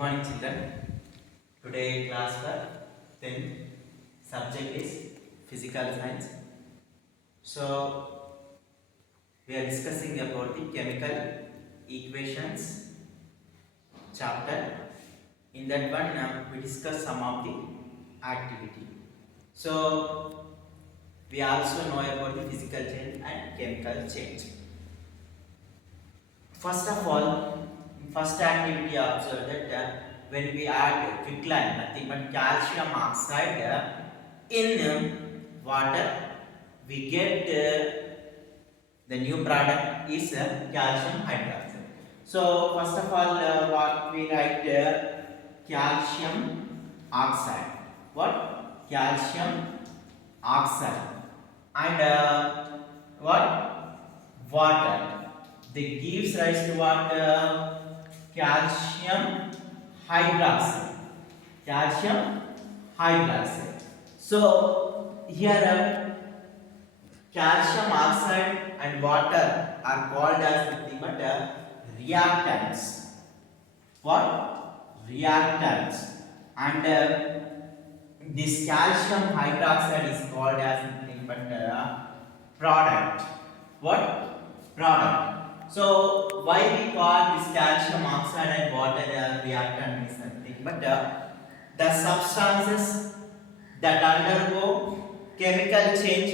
morning children. Today class for 10th subject is physical science. So we are discussing about the chemical equations chapter. In that one we discuss some of the activity. So we also know about the physical change and chemical change. First of all, first activity observed that when we add quicklime, nothing but calcium oxide in water, we get the new product is calcium hydroxide. So first of all, what we write calcium oxide. What? Calcium oxide and what? Water. They gives rise to what? Calcium hydroxide. Calcium hydroxide. So here calcium oxide and water are called as nothing but reactants. What? Reactants. And this calcium hydroxide is called as nothing but product. What? Product. So why we call this calcium oxide and water reactant is nothing but the substances that undergo chemical change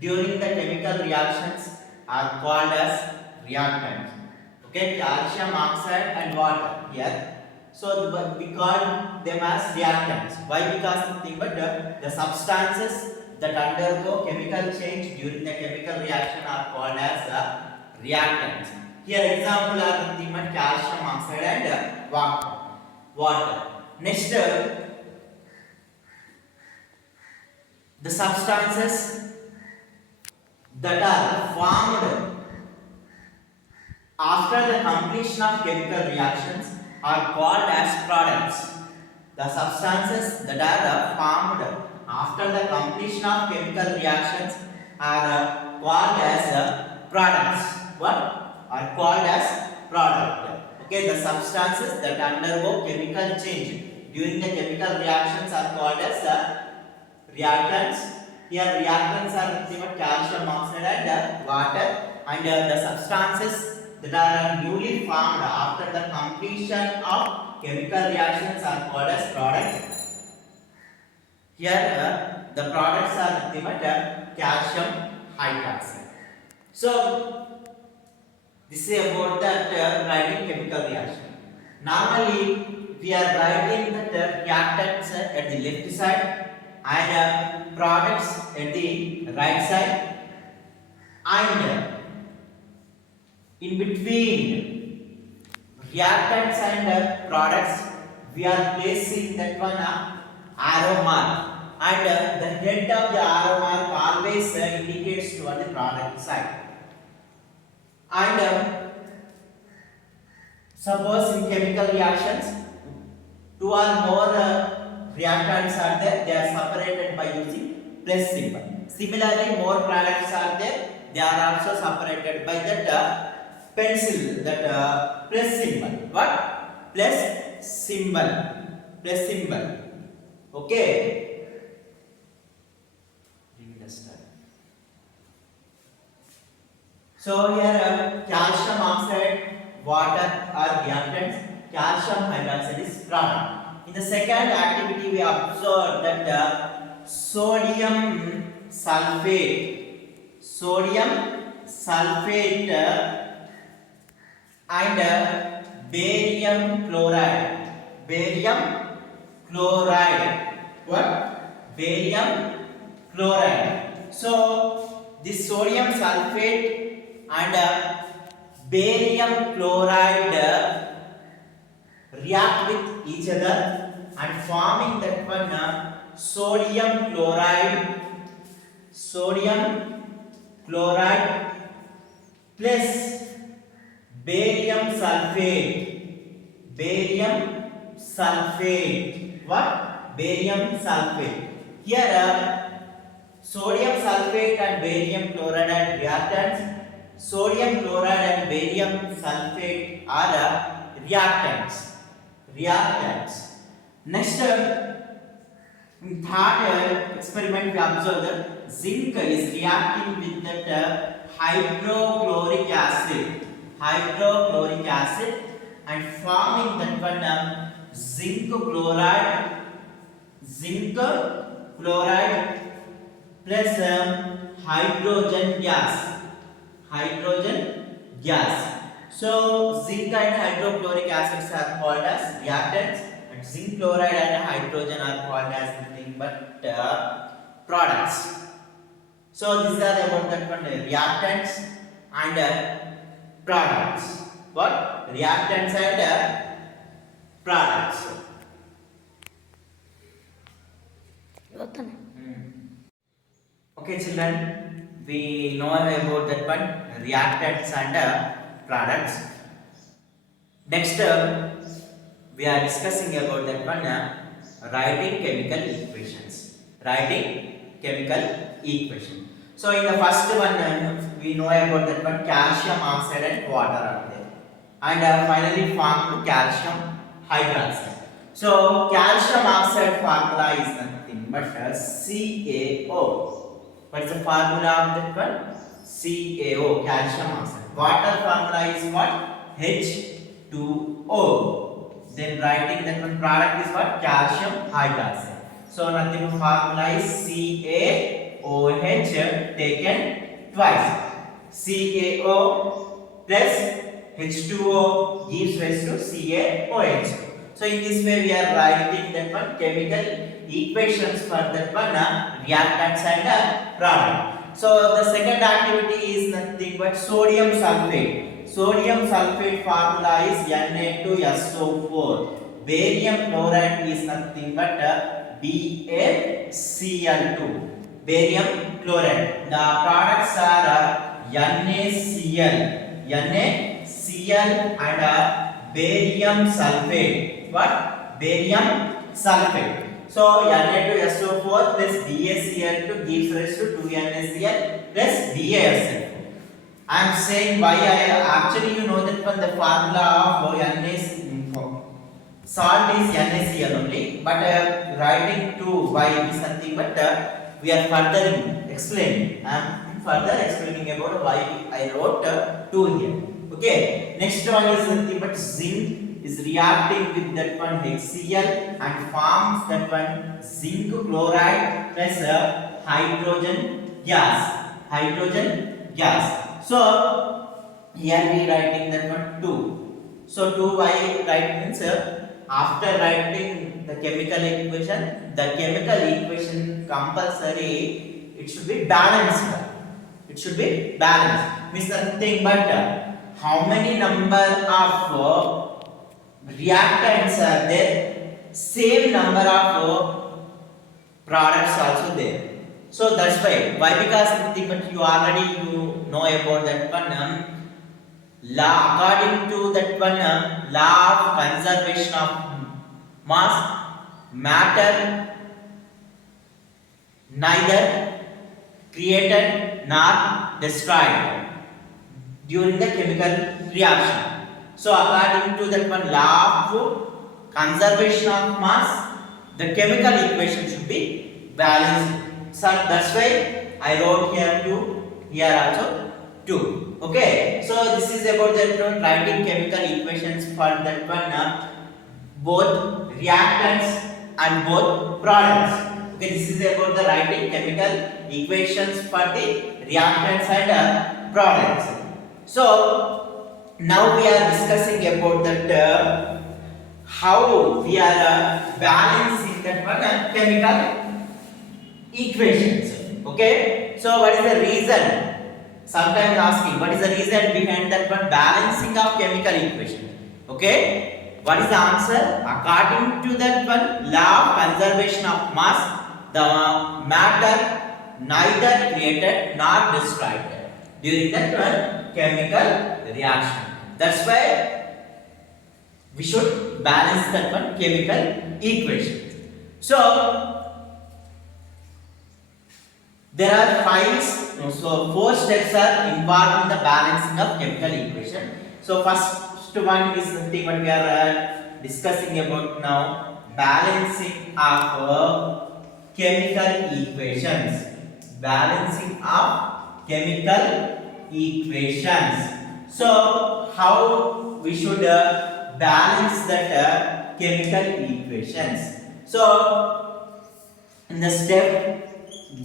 during the chemical reactions are called as reactants. Okay, calcium oxide and water here. So we call them as reactants. Why? Because nothing but the substances that undergo chemical change during the chemical reaction are called as reactants. Here example are nothing but calcium oxide and water. Next, the substances that are formed after the completion of chemical reactions are called as products. The substances that are formed after the completion of chemical reactions are called as products. What? Are called as product. Okay, the substances that undergo chemical change during the chemical reactions are called as reactants. Here reactants are nothing but calcium oxide and water, and the substances that are newly formed after the completion of chemical reactions are called as products. Here the products are nothing but calcium hydroxide. So this is about that writing chemical reaction. Normally we are writing that reactants at the left side and products at the right side, and in between reactants and products we are placing that one arrow mark, and the head of the arrow mark always indicates toward the product side. And suppose in chemical reactions two or more reactants are there, they are separated by using plus symbol. Similarly, more products are there, they are also separated by that pencil, that plus symbol. What? Plus symbol. Plus symbol. Okay. So here calcium oxide, water are reactants, calcium hydroxide is product. In the second activity we observed that sodium sulfate and barium chloride. What? Barium chloride. So this sodium sulfate and barium chloride react with each other and forming that one sodium chloride plus barium sulfate. What? Barium sulfate. Here sodium sulfate and barium chloride are reactants. Sodium chloride and barium sulfate are reactants. reactants. Next, in third experiment we observe that zinc is reacting with that hydrochloric acid and forming that one zinc chloride plus hydrogen gas. So zinc and hydrochloric acids are called as reactants, and zinc chloride and hydrogen are called as nothing but products. So these are about that one reactants and products. What? Reactants and products. Okay, children, we know about that one reactants and products. Next, we are discussing about that one writing chemical equations. So in the first one, we know about that one calcium oxide and water are there, and finally formed calcium hydroxide. So calcium oxide formula is nothing but CaO. What is the formula of that one? CaO, calcium oxide. Water formula is what? H2O. Then writing that one product is what? Calcium hydroxide. So nothing formula is CaOH taken twice. CaO plus H2O gives rise to CaOH. So in this way we are writing that one chemical equations for that one reactants and product. So the second activity is nothing but sodium sulfate. Sodium sulfate formula is Na2SO4. Barium chloride is nothing but BaCl2. Barium chloride. The products are NaCl and barium sulfate. What? Barium sulfate. So Na2SO4 plus BaCl2 gives rise to 2NaCl plus BaSL. I am saying why actually you know that from the formula of NaCl. Salt is NaCl only, but writing to why is something but we are further explaining. I am further explaining about why I wrote 2 here. Okay, next one is nothing but zinc is reacting with that one HCl and forms that one zinc chloride plus hydrogen gas. So here we writing that one 2. So 2 why write means after writing the chemical equation compulsory it should be balanced. Means nothing but how many number of reactants are there, same number of products also there. So that's why because nothing but you know about that one law. According to that one law of conservation of mass, matter neither created nor destroyed during the chemical reaction. So according to that one law of conservation of mass, the chemical equation should be balanced. So that's why I wrote here 2, here also 2. Okay, so this is about the writing chemical equations for that one both reactants and both products. Okay, this is about the writing chemical equations for the reactants and products. So now we are discussing about that how we are balancing that one chemical equations. Okay, so what is the reason? Sometimes asking what is the reason behind that one balancing of chemical equation. Okay, what is the answer? According to that one law of conservation of mass, the matter neither created nor destroyed during that one chemical reaction. That's why we should balance that one chemical equation. So there are 4 steps are involved in the balancing of chemical equation. So first one is nothing but we are discussing about now balancing of chemical equations. Balancing of chemical equations. So, how we should balance that chemical equations? So, in the step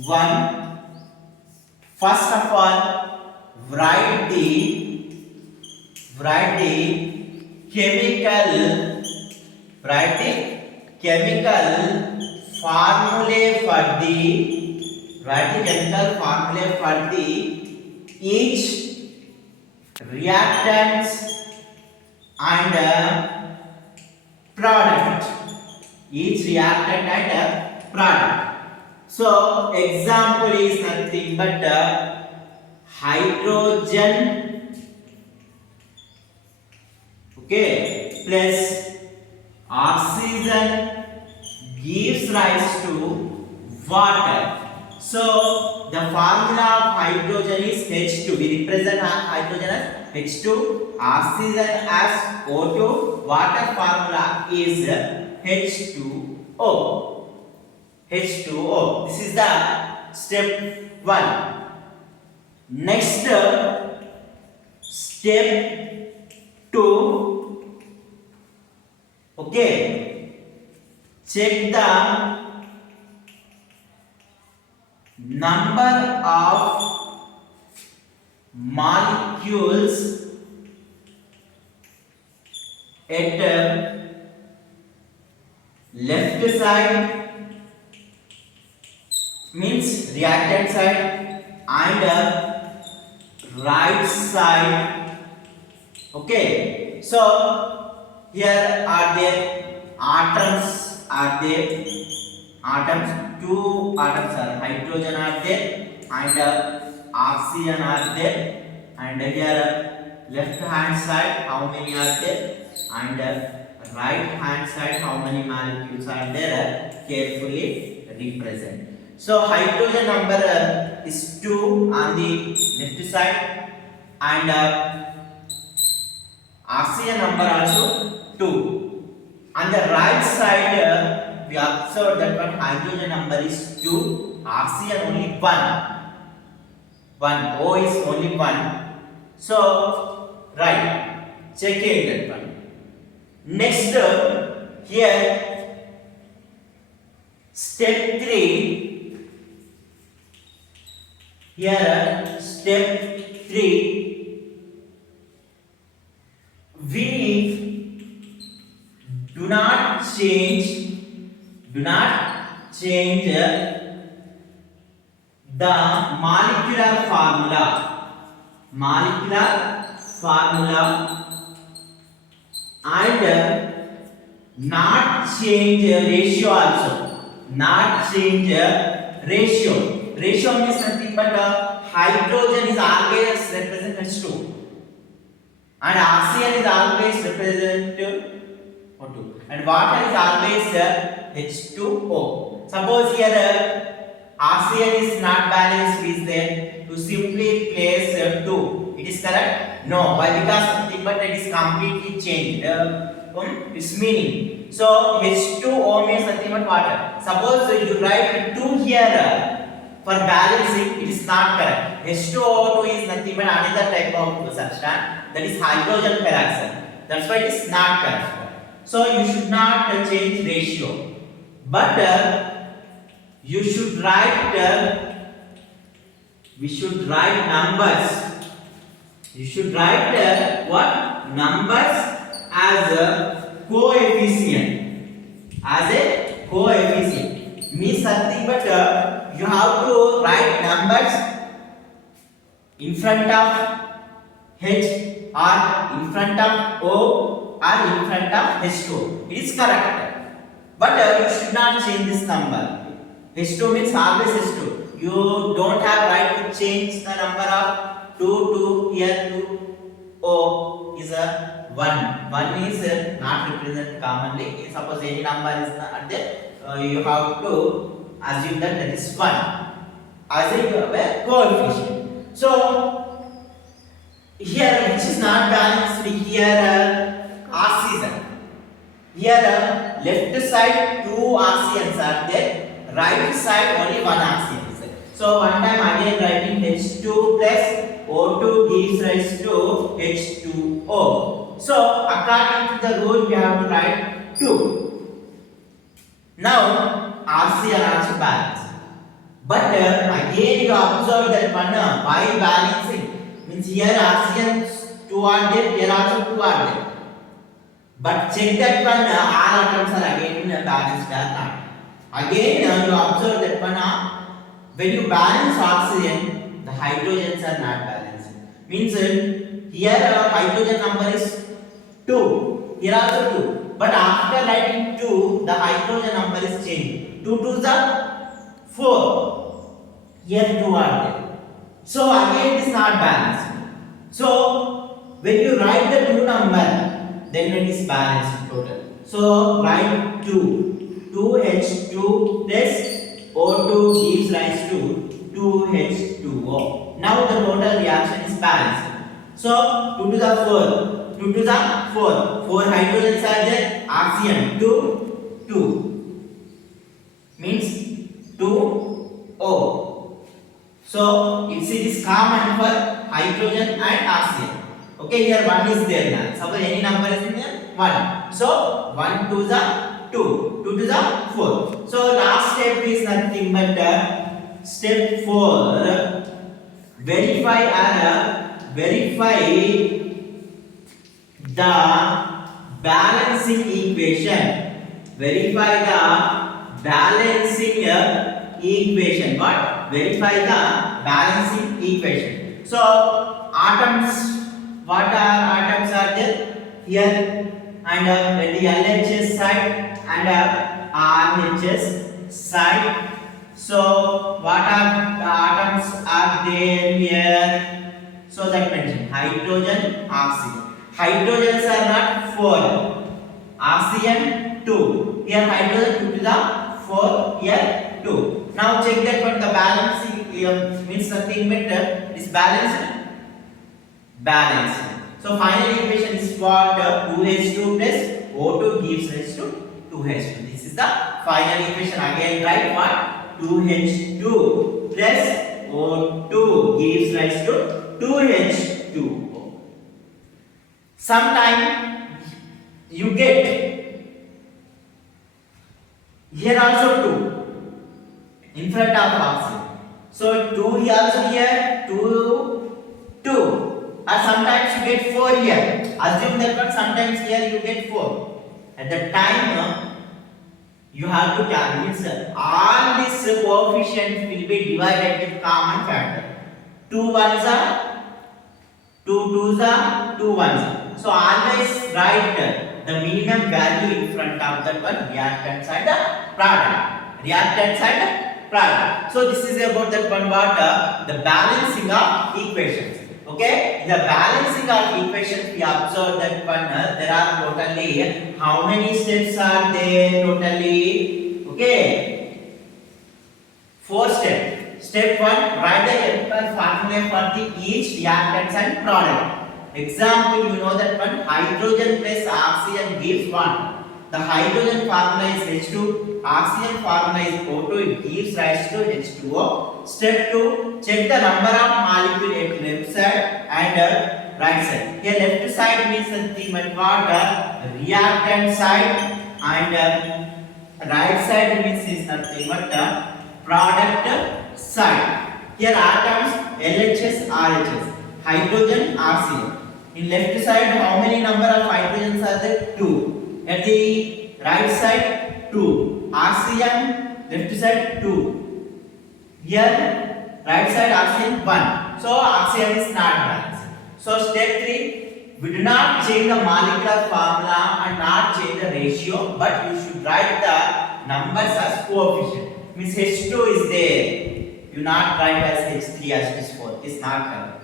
1, first of all, write the chemical formulae for the each reactants and product. Each reactant and product. So example is nothing but hydrogen, okay, plus oxygen gives rise to water. So the formula of hydrogen is H2. We represent hydrogen as H2, oxygen as O2. Water formula is H2O. H2O. This is the step 1. Next, step 2. Okay. Check the number of molecules at left side, means reactant side, and right side. Okay, so here are the atoms, two atoms are hydrogen are there and oxygen are there, and here left hand side how many are there, and right hand side how many molecules are there, carefully represent. So hydrogen number is 2 on the left side, and oxygen number also 2. On the right side, we observe that one hydrogen number is 2, oxygen only 1. O is only 1. So, right, check in that one. Next, here, step 3. Here, step 3. We do not change the molecular formula and not change ratio also. Not change ratio. Ratio means nothing but hydrogen is always represent H2 and oxygen is always represent O2 and water is always H2O. Suppose here oxygen is not balanced, is there, to simply place 2. It is correct? No. Why? Because nothing but it is completely changed its meaning. So H2O means nothing but water. Suppose you write 2 here for balancing, it is not correct. H2O2 is nothing but another type of substance, that is hydrogen peroxide. That's why it is not correct. So you should not change ratio, but you should write. We should write numbers. You should write what? Numbers as a coefficient. As a coefficient means nothing but you have to write numbers in front of H or in front of O or in front of H2. It is correct, but you should not change this number. H2 means always H2. You don't have right to change the number of 2 to here to O is a 1. 1 is not represented commonly. Suppose any number is not there, you have to assume that that is 1 as a coefficient. So here which is not balanced, here oxygen. Here left side two oxygens are there, right side only one oxygen is there. So one time again writing H2 plus O2 gives rise to H2O. So according to the rule we have to write 2. Now oxygen also balance. But again you observe that one while balancing means here oxygens 2 are there, here also 2 are there. But check that one all atoms are again balanced or not. Again you observe that one when you balance oxygen, the hydrogens are not balanced. Means here hydrogen number is 2, here also 2. But after writing 2, the hydrogen number is changed. 2 2s are 4. Here 2 are there. So again it is not balanced. So when you write the 2 number, then it is balanced total. So write 2. 2H2 plus O2 gives rise to 2H2O. Now the total reaction is balanced. So 2 to the 4. 2 to the 4. 4 hydrogens are there. Oxygen 2. 2. Means 2O. So it is common for hydrogen and oxygen. Okay, here 1 is there now. Suppose any number is in there, 1. So 1 to the 2, 2 to the 4. So last step is nothing but step 4. Verify the balancing equation. Verify the balancing equation. What? Verify the balancing equation. So atoms, what are atoms are there here, and the LHS side and RHS side. So what are the atoms are there here? So that mentioned hydrogen, oxygen. Hydrogens are not 4, oxygen 2. Here hydrogen 2 to the 4, here 2. Now check that what the balancing means nothing but is balanced. So final equation is what 2H2 plus O2 gives rise to 2H2. This is the final equation. Again write what 2H2 plus O2 gives rise to 2H2O. Sometime you get here also 2 in front of oxygen. So 2 here also here 2. Or sometimes you get 4 here. Assume that one sometimes here you get 4. At the time you have to calculate all these coefficients will be divided with common factor. 2 ones are 2 twos are 2 ones. So always write the minimum value in front of that one, reactant side product. So this is about that one what the balancing of equations. Okay, in the balancing of equations we observe that one there are totally how many steps are there totally? Okay, 4 steps. Step 1, write the chemical formula for the each reactants and product. Example, you know that one hydrogen plus oxygen gives 1. The hydrogen formula is H2, oxygen formula is O2, it gives rise to H2O. Step 2, check the number of molecule at left side and right side. Here left side means nothing but what reactant side, and right side means is nothing but product side. Here atoms LHS, RHS, hydrogen, oxygen. In left side how many number of hydrogens are there? 2. At the right side 2. Oxygen left side 2. Here right side oxygen 1. So oxygen is not balanced. So step 3, we do not change the molecular formula and not change the ratio, but you should write the numbers as coefficient. Means H2 is there. You not write as H3 as H4. It is not correct.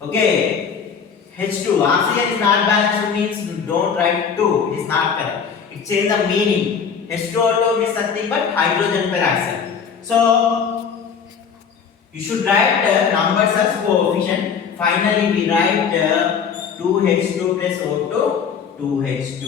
Okay. H2 oxygen is not balanced means don't write 2. It is not correct. It change the meaning. H2O2 means nothing but hydrogen peroxide. So you should write the numbers as coefficient. Finally we write 2H2 plus O2 2H2.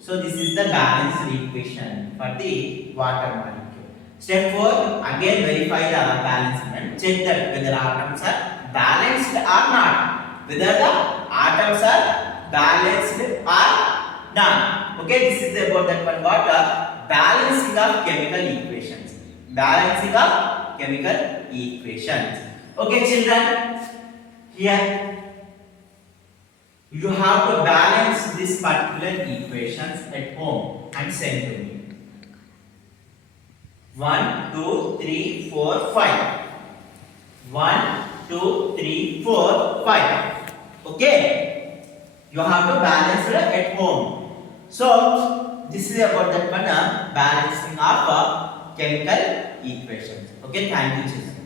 So this is the balanced equation for the water molecule. Step 4, again verify the balancement. Check that whether atoms are balanced or not. Whether the atoms are balanced or not. Okay, this is about that one water balancing of chemical equations. Balancing of chemical equations. Okay, children, here you have to balance this particular equations at home and send to me. 1, 2, 3, 4, 5. 1, 2, 3, 4, 5. Okay? You have to balance it at home. So, this is about that one balancing of chemical equations. Okay, thank you, children.